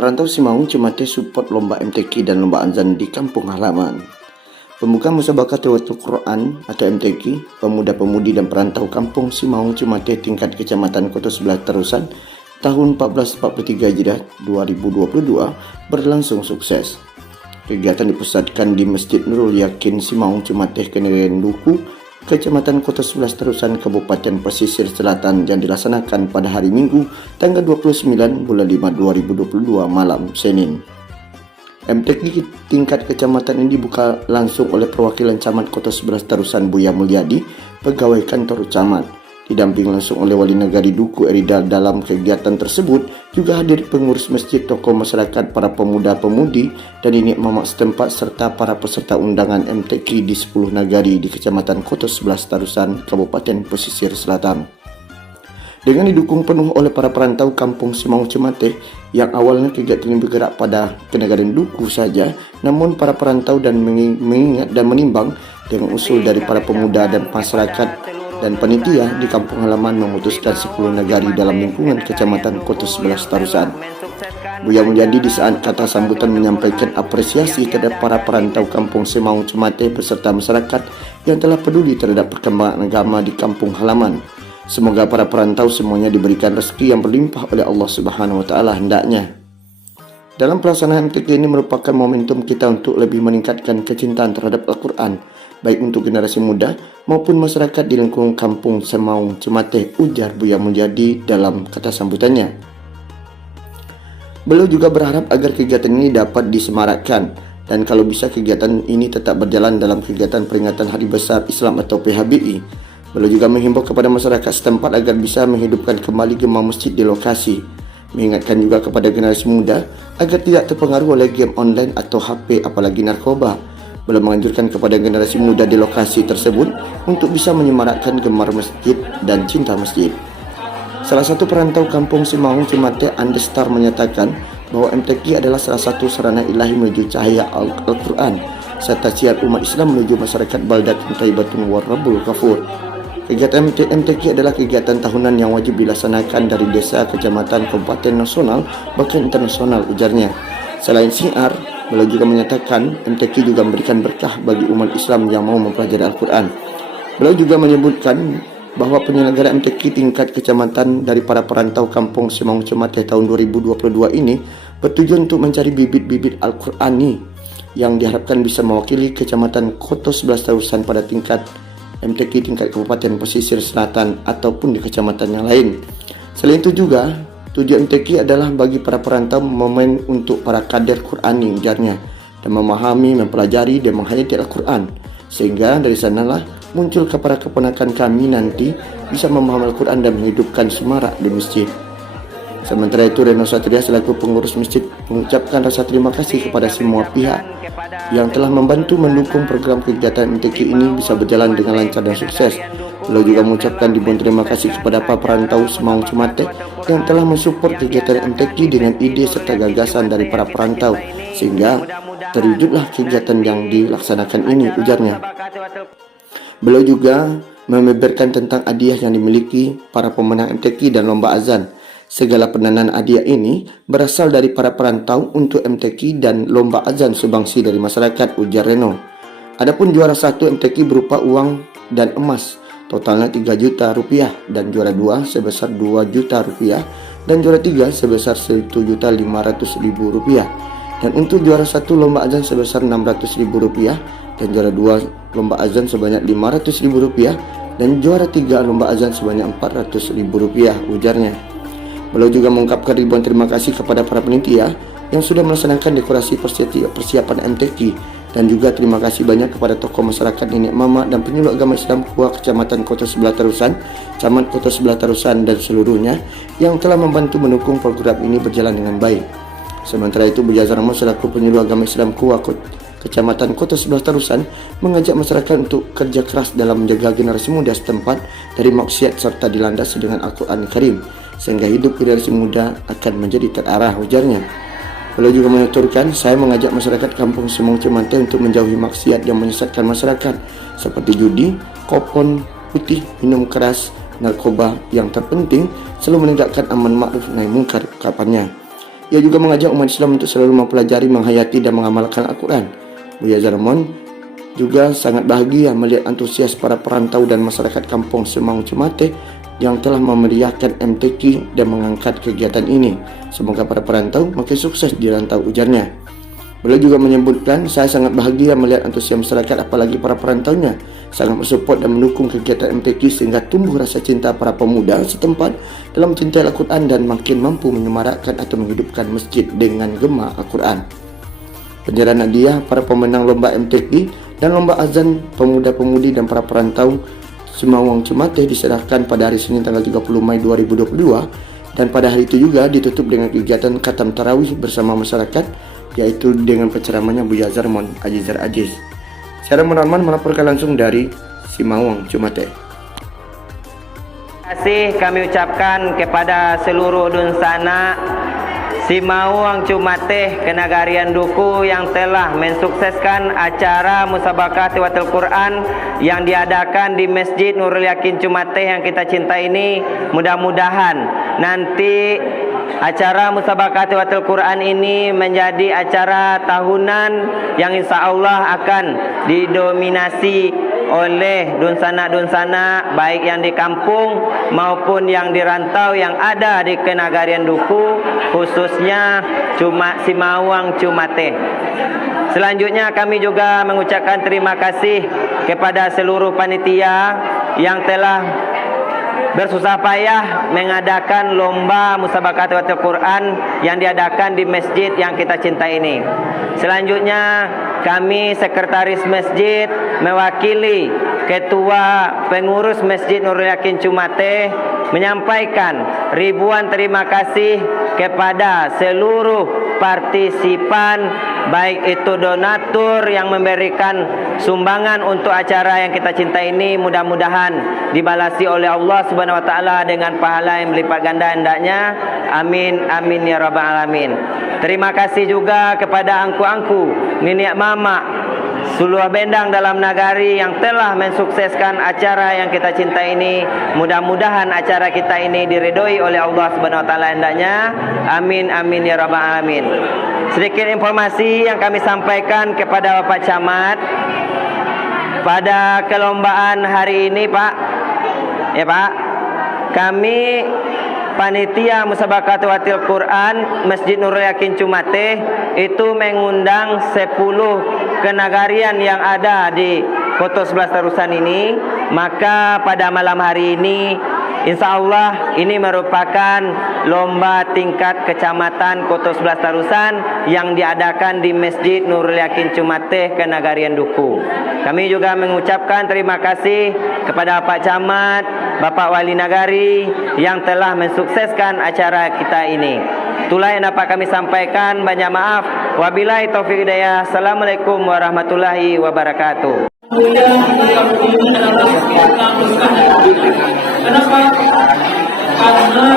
Perantau Simaung Cemate support lomba MTQ dan lomba azan di kampung halaman. Pembuka musabaqah tilawatul Quran atau MTQ, pemuda-pemudi dan perantau kampung Simaung Cemate tingkat kecamatan Kota Sebelah Terusan tahun 1443 Hijriah 2022 berlangsung sukses. Kegiatan dipusatkan di Masjid Nurul Yakin Simaung Cemate Kenerian Duku, Kecamatan Kota Sebelah Terusan, Kabupaten Pesisir Selatan yang dilaksanakan pada hari Minggu, tanggal 29 bulan 5 2022 malam Senin. MTQ tingkat kecamatan ini dibuka langsung oleh perwakilan Camat Kota Sebelah Terusan Buya Mulyadi, pegawai kantor camat. Didamping langsung oleh Wali Negari Duku Erida. Dalam kegiatan tersebut juga hadir pengurus masjid, tokoh masyarakat, para pemuda-pemudi dan nenek mamak setempat serta para peserta undangan MTQ di 10 nagari di Kecamatan Kota Sebelah Terusan, Kabupaten Pesisir Selatan. Dengan didukung penuh oleh para perantau kampung Simaung Cemate yang awalnya kegiatan ini bergerak pada Kenegarian Duku saja, namun para perantau dan mengingat dan menimbang dengan usul dari para pemuda dan masyarakat dan panitia di kampung halaman memutuskan 10 nagari dalam lingkungan Kecamatan Kota Sebelah Terusan. Buya Mulyadi di saat kata sambutan menyampaikan apresiasi terhadap para perantau kampung Simaung Cemate beserta masyarakat yang telah peduli terhadap perkembangan agama di kampung halaman. Semoga para perantau semuanya diberikan rezeki yang berlimpah oleh Allah Subhanahu wa taala hendaknya. Dalam pelaksanaan MTQ ini merupakan momentum kita untuk lebih meningkatkan kecintaan terhadap Al-Quran, baik untuk generasi muda maupun masyarakat di lingkungan kampung Simaung Cemate, ujar Buya Mulyadi dalam kata sambutannya. Beliau juga berharap agar kegiatan ini dapat disemarakkan dan kalau bisa kegiatan ini tetap berjalan dalam kegiatan peringatan Hari Besar Islam atau PHBI. Beliau juga menghimbau kepada masyarakat setempat agar bisa menghidupkan kembali gemah masjid di lokasi. Mengingatkan juga kepada generasi muda agar tidak terpengaruh oleh game online atau HP apalagi narkoba. Beliau menganjurkan kepada generasi muda di lokasi tersebut untuk bisa menyemarakkan gemar masjid dan cinta masjid. Salah satu perantau kampung Simaung Cemate, Andestar, menyatakan bahwa MTQ adalah salah satu sarana ilahi menuju cahaya Al-Quran serta siar umat Islam menuju masyarakat Baldatun Thayyibatun Warrabbul Ghafur. Kegiatan MTQ adalah kegiatan tahunan yang wajib dilaksanakan dari desa, kecamatan, kabupaten, nasional, bahkan internasional, ujarnya. Selain siar, beliau juga menyatakan MTQ juga memberikan berkah bagi umat Islam yang mau mempelajari Al-Quran. Beliau juga menyebutkan bahwa penyelenggaraan MTQ tingkat kecamatan dari para perantau kampung Simaung Cemate tahun 2022 ini bertujuan untuk mencari bibit-bibit Al-Qurani yang diharapkan bisa mewakili Kecamatan Kota Sebelah Terusan pada tingkat MTQ tingkat Kabupaten Pesisir Selatan ataupun di kecamatan yang lain. Selain itu juga, tujuan MTQ adalah bagi para perantau momen untuk para kader Qurani, ujarnya, dan memahami, mempelajari dan menghayati Al-Quran. Sehingga dari sanalah muncul kepada keponakan kami nanti bisa memahami Al-Quran dan menghidupkan semarak di masjid. Sementara itu, Reno Satria selaku pengurus masjid mengucapkan rasa terima kasih kepada semua pihak yang telah membantu mendukung program kegiatan MTQ ini bisa berjalan dengan lancar dan sukses. Beliau juga mengucapkan ribuan terima kasih kepada para perantau Simaung Cemate yang telah mensupport kegiatan MTQ dengan ide serta gagasan dari para perantau sehingga terwujudlah kegiatan yang dilaksanakan ini, ujarnya. Beliau juga membeberkan tentang hadiah yang dimiliki para pemenang MTQ dan lomba azan. Segala pendanaan hadiah ini berasal dari para perantau untuk MTQ dan lomba azan sumbangsi dari masyarakat, ujar Reno. Adapun juara 1 MTQ berupa uang dan emas totalnya 3 juta rupiah dan juara 2 sebesar 2 juta rupiah dan juara 3 sebesar 1.500.000 rupiah. Dan untuk juara 1 lomba azan sebesar 600.000 rupiah dan juara 2 lomba azan sebanyak 500.000 rupiah dan juara 3 lomba azan sebanyak 400.000 rupiah, ujarnya. Beliau juga mengungkapkan ribuan terima kasih kepada para panitia yang sudah melaksanakan dekorasi persiapan MTQ dan juga terima kasih banyak kepada tokoh masyarakat, nenek mama dan penyuluh agama Islam KUA Kecamatan Kota Sebelah Terusan, Camat Kota Sebelah Terusan dan seluruhnya yang telah membantu mendukung program ini berjalan dengan baik. Sementara itu, Buya Zarmo selaku penyuluh agama Islam KUA Kecamatan Kota Sebelah Terusan mengajak masyarakat untuk kerja keras dalam menjaga generasi muda setempat dari maksiat serta dilandasi dengan Al-Quran Karim sehingga hidup generasi muda akan menjadi terarah, ujarnya. Beliau juga menuturkan, saya mengajak masyarakat kampung Simaung Cemate untuk menjauhi maksiat yang menyesatkan masyarakat seperti judi, kopon putih, minum keras, narkoba. Yang terpenting selalu menegakkan amar ma'ruf nahi munkar, ucapannya. Ia juga mengajak umat Islam untuk selalu mempelajari, menghayati dan mengamalkan Al-Quran. Buya Zarmon juga sangat bahagia melihat antusias para perantau dan masyarakat kampung Simaung Cumate yang telah memeriahkan MTQ dan mengangkat kegiatan ini. Semoga para perantau makin sukses di rantau, ujarnya. Beliau juga menyebutkan, saya sangat bahagia melihat antusias masyarakat, apalagi para perantaunya sangat bersupport dan mendukung kegiatan MTQ sehingga tumbuh rasa cinta para pemuda setempat dalam mencintai Al-Quran dan makin mampu menyemarakkan atau menghidupkan masjid dengan gemar Al-Quran. Penyerahan hadiah para pemenang lomba MTQ dan lomba azan pemuda-pemudi dan para perantau Simaung Cumate diserahkan pada hari Senin tanggal 30 Mei 2022 dan pada hari itu juga ditutup dengan kegiatan khatam tarawih bersama masyarakat, yaitu dengan penceramahnya Buya Zarmon Azizar Aziz. Saya Rahman melaporkan langsung dari Simaung Cumate. Terima kasih kami ucapkan kepada seluruh dunsana Simaung Cumate Kenagarian Duku yang telah mensukseskan acara Musabaqah Tilawatil Quran yang diadakan di Masjid Nurul Yakin Cumate yang kita cinta ini. Mudah-mudahan nanti acara Musabaqah Tilawatil Quran ini menjadi acara tahunan yang insya Allah akan didominasi oleh dunsana-dunsana baik yang di kampung maupun yang di rantau yang ada di Kenagarian Duku, khususnya Simaung Cumate. Selanjutnya kami juga mengucapkan terima kasih kepada seluruh panitia yang telah bersusah payah mengadakan lomba Musabaqah Tilawatil Quran yang diadakan di masjid yang kita cinta ini. Selanjutnya kami sekretaris masjid mewakili ketua pengurus Masjid Nurul Yakin Cumate menyampaikan ribuan terima kasih kepada seluruh partisipan, baik itu donatur yang memberikan sumbangan untuk acara yang kita cinta ini. Mudah-mudahan dibalasi oleh Allah Subhanahu wa taala dengan pahala yang berlipat ganda hendaknya. Amin amin ya rabbal alamin. Terima kasih juga kepada angku-angku, nenek mama, seluruh bendang dalam nagari yang telah mensukseskan acara yang kita cinta ini. Mudah-mudahan acara kita ini diridhoi oleh Allah Subhanahu wa taala hendaknya. Amin amin ya rabbal alamin. Sedikit informasi yang kami sampaikan kepada Bapak Camat pada kelombaan hari ini, Pak. Ya, Pak. Kami panitia Musabaqah Tilawatil Quran Masjid Nurul Yakin Cumate itu mengundang 10 kenagarian yang ada di Koto 11 Tarusan ini. Maka pada malam hari ini insya Allah ini merupakan lomba tingkat kecamatan Koto 11 Tarusan yang diadakan di Masjid Nurul Yakin Cumate Kenagarian Duku. Kami juga mengucapkan terima kasih kepada Pak Camat, Bapak Wali Nagari yang telah mensukseskan acara kita ini. Itulah yang dapat kami sampaikan. Banyak maaf. Wabillahi taufiq hidayah. Assalamualaikum warahmatullahi wabarakatuh. Kenapa? Karena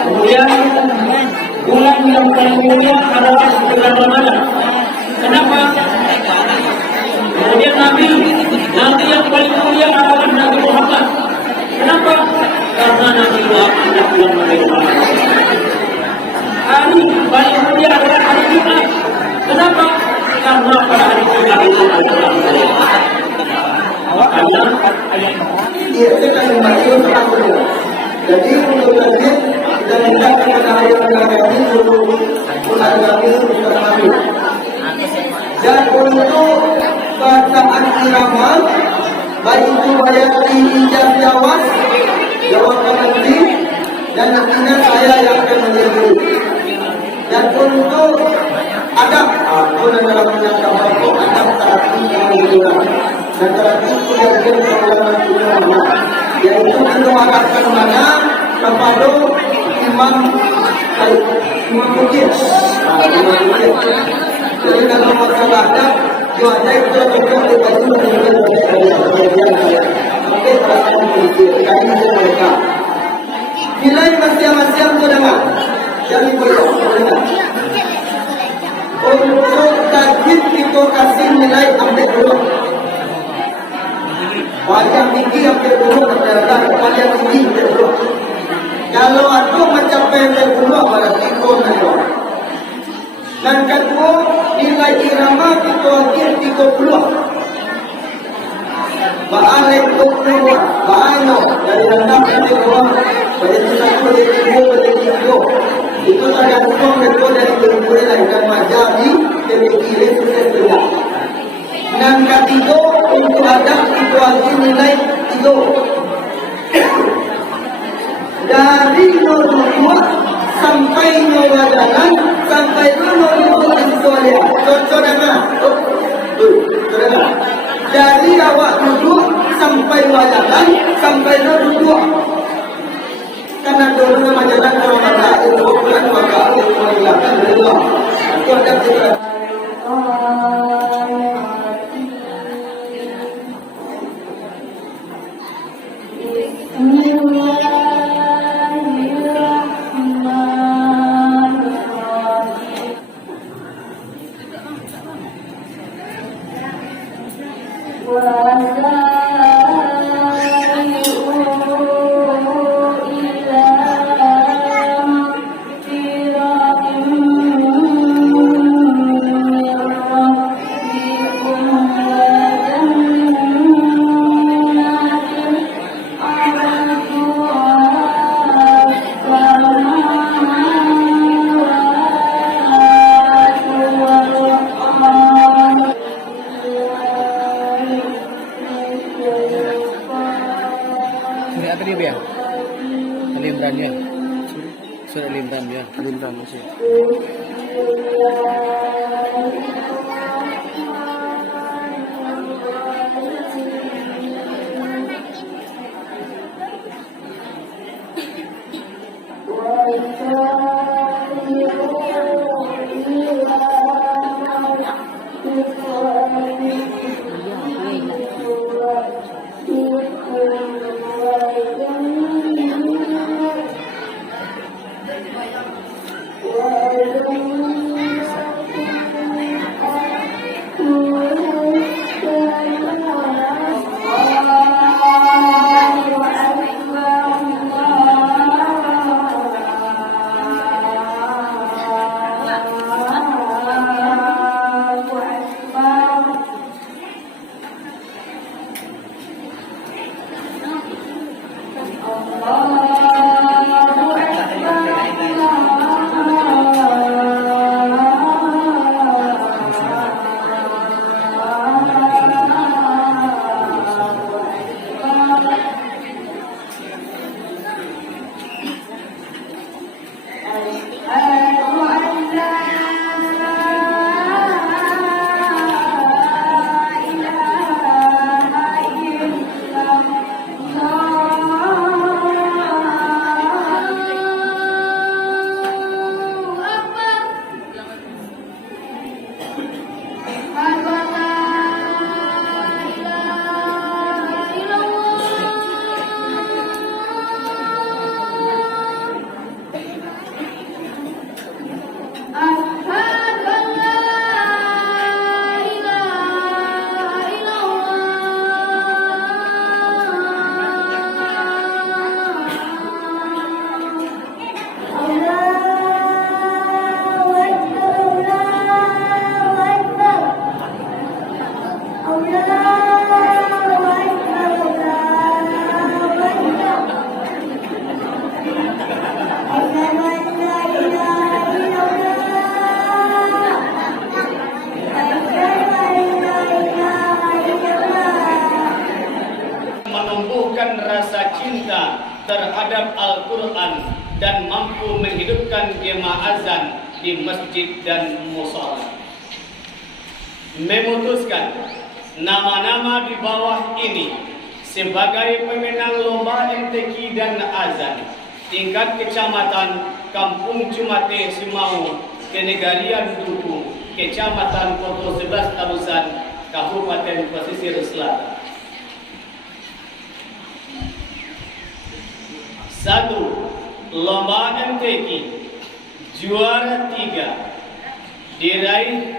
kemudian bulan yang paling mulia adalah bulan Ramadan. Kenapa? Kemudian Nabi yang paling mulia adalah Nabi Muhammad. Kenapa? Karena Nabi adalah bulan Ramadan. Hari paling mulia adalah hari Jumat. Kenapa? Karena pada hari Jumat itu adalah Iya, saya akan masuk ke aku. Jadi untuk nanti kita mendapat hari-hari ini untuk bulan-bulan itu. Dan untuk bacaan irama, baik itu bayati ijaz jawab, jawaban nanti, dan nantinya saya yang akan menjadi. Dan untuk adab, aku adalah menyatakan adab terapi yang dilakukan. Dan terapi yang dilakukan yaitu mendoakan mana kepada Imam Bukit. Jadi kalau masalah ada, jualnya itu untuk dibagi dengan oke, perasaan kami itu mereka. Nilai masing-masing itu dengan jadi boleh. Untuk tajwid itu kasih nilai ambil dulu. Wajah tinggi ambil dulu, ternyata wajah tinggi ambil dulu. Kalau aku mencapai level berarti kau menang. Dan kedua, nilai irama itu akhir 30. Balik 20, baano dari rendah ke bawah, dari satu dari timur ke timur. Itu tergantung dari kumpulan dan majari dari kiri ke sebelah. Dan ketiga untuk adab itu akhir nilai 3. Dari nomor 2 sampai nomor jalan sampai nomor 2 itu dia. Contoh dengar. Dengar. Dari awak duduk sampai wajalan sampai duduk. Karena dulu majalah kalau ada itu bukan maka itu menghilangkan dulu. Itu ada kita. Surat apa dia biar? Al-Imran ya. Surat Al-Imran ya. Al-Imran masih. menumbuhkan rasa cinta terhadap Al-Quran dan mampu menghidupkan jemaah azan di masjid dan musala. Memutuskan nama-nama di bawah ini sebagai pemenang lomba MTQ dan azan tingkat kecamatan Kampung Cumate Simau, Kenegarian Duku, Kecamatan Koto 11 Tarusan, Kabupaten Pesisir Selatan. 1. Lomba MTQ juara 3 diraih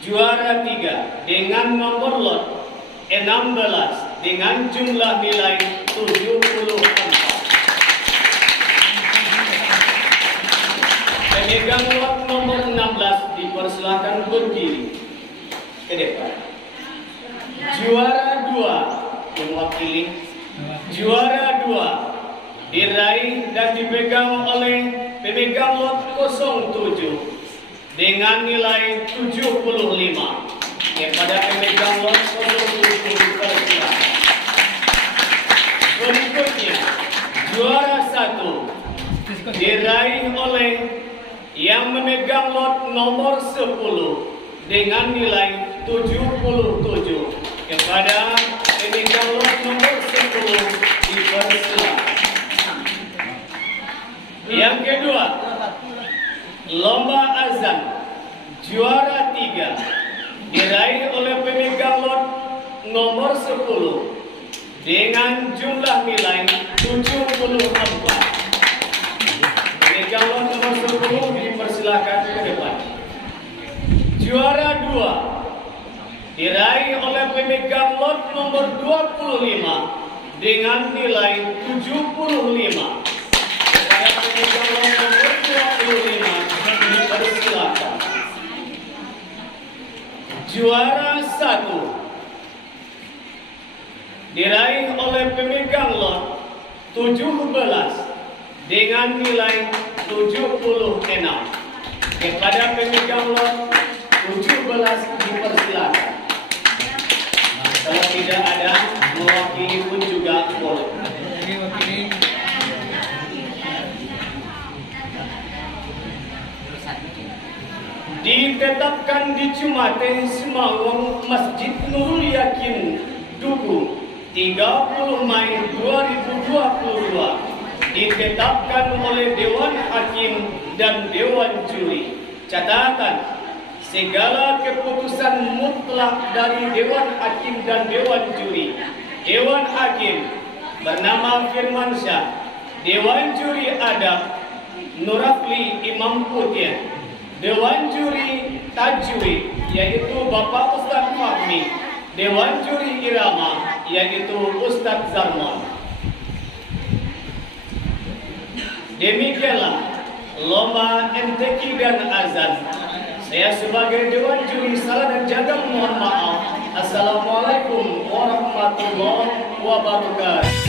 juara 3 dengan nomor lot 16 dengan jumlah nilai 74. Pemegang lot nomor 16 dipersilakan berdiri ke depan. Juara 2 mewakili juara 2 diraih dan dipegang oleh pemegang lot 07 dengan nilai 75. Kepada pemegang lot 07 dipersilakan. Berikutnya juara 1 diraih oleh yang memegang lot nomor 10 dengan nilai 77. Kepada pemegang lot nomor 10 dipersilakan. Yang kedua, lomba azan juara 3 diraih oleh pemegang lot nomor 10 dengan jumlah nilai 74. Pemegang lot nomor 10 dipersilakan ke depan. Juara 2 diraih oleh pemegang lot nomor 25 dengan nilai 75. Kepada pemegang lot nomor 25 dipersilakan. Juara 1 diraih oleh pemegang lot 17 dengan nilai 76. Kepada pemegang lot 17 dipersilakan. Kalau tidak ada, mewakili pun juga boleh. Ditetapkan di Cumate Semawang Masjid Nurul Yakin Duku 30 Mei 2022 ditetapkan oleh Dewan Hakim dan Dewan Juri. Catatan, segala keputusan mutlak dari Dewan Hakim dan Dewan Juri. Dewan Hakim bernama Firmansyah, Dewan Juri Adab Nurafli Imam Putih, Dewan Juri Tajwid yaitu Bapak Ustaz Fahmi, Dewan Juri Irama yaitu Ustaz Zarman. Demikianlah lomba MTQ dan azan. Saya sebagai Dewan Juri salah dan jaga mohon maaf. Assalamualaikum warahmatullahi wabarakatuh.